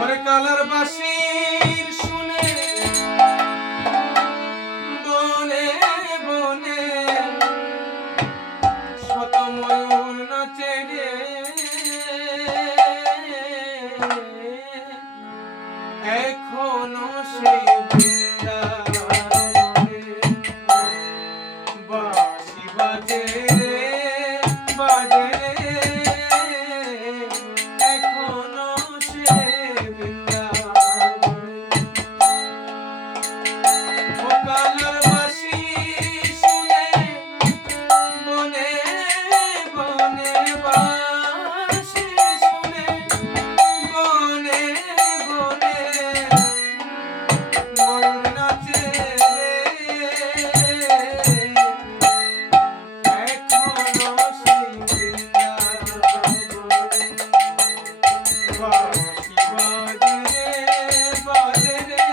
ওরে কালার বাঁশির শুনে বনে বনে শত ময়ূর নাচে রে, এখনো সেই বৃন্দাবনে বাঁশি বাজে রে, বাজে রে, এখনো সেই বৃন্দাবনে। ও কালার বাঁশি শুনে বনে বনে, বাঁশি শুনে বনে বনে ময়ূর নাচে রে, এখনো সেই বৃন্দাবনে বাঁশি বাজে রে, বাজে রে,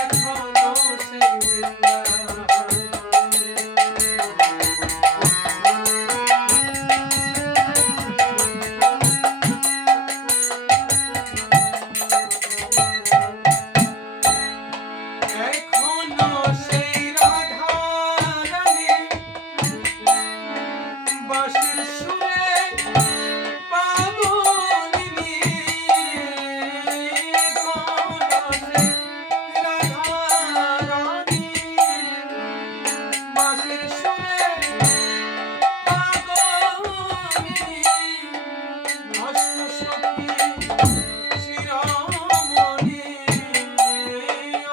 এখনো সেই বৃন্দাবনে। এখনো সেই রাধা রানী বাঁশির সুরে পাগলিনী, এখনো সেই রাধা রানী বাঁশির সুরে পাগলিনী, অষ্টসখী শিরোমণি,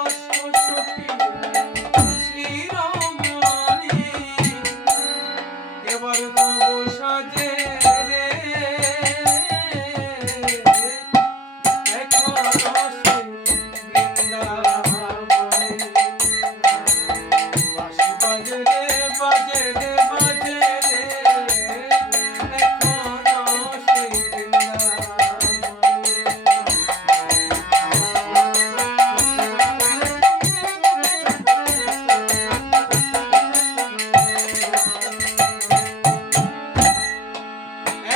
অষ্টসখী শিরোমণি, এবার নব সাজে রে, এখনো সেই বৃন্দাবনে বাঁশি বাজে রে, বাজে রে, বাজে রে, এখনো সেই বৃন্দাবনে।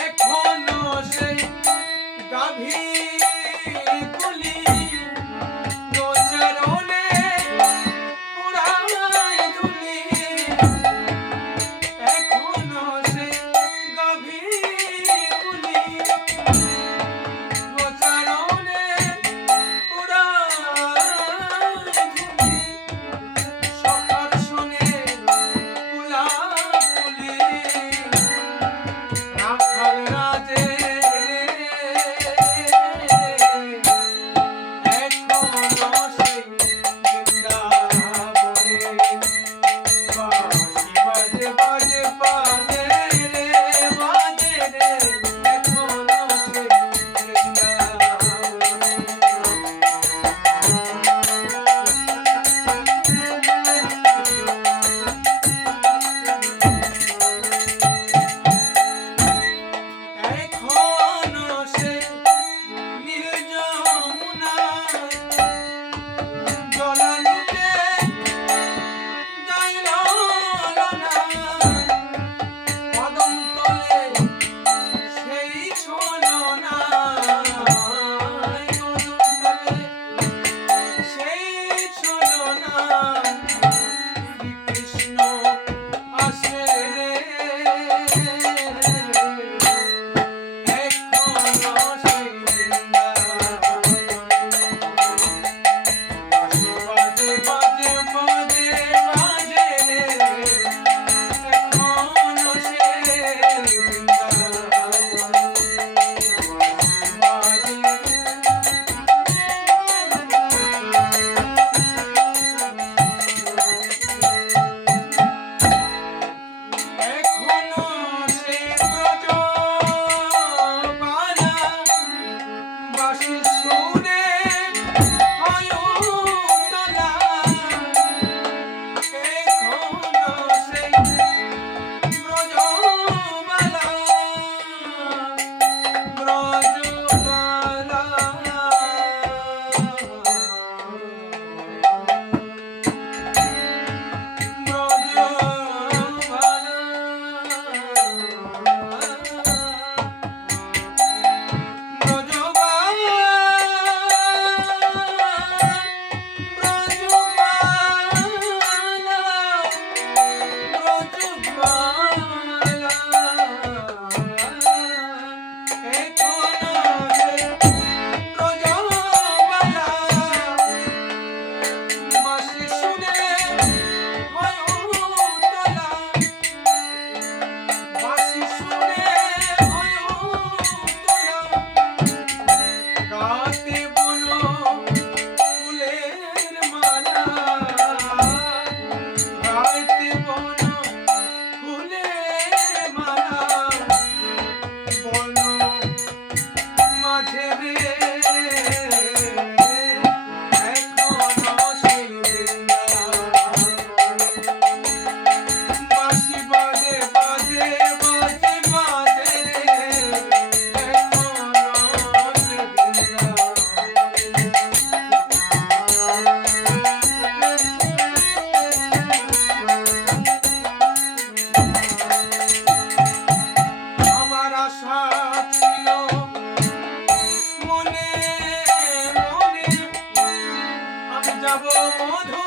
এখনো সেই গাভীর কুলি গোচরণে পুরায় ধুলি, এখনো সেই গাভীর কুলি গোচরণে পুরায় ধুলি, সখার শোনে কুলাকুলি, রাখাল রাজে রে, বাজে রে এখনো সেই বৃন্দাবন। বাঁশি বাজে বাজে বাজে বাজে রে এখনো সেই বৃন্দাবন। আমার আশা ছিল মনে মনে আমি যাব মধু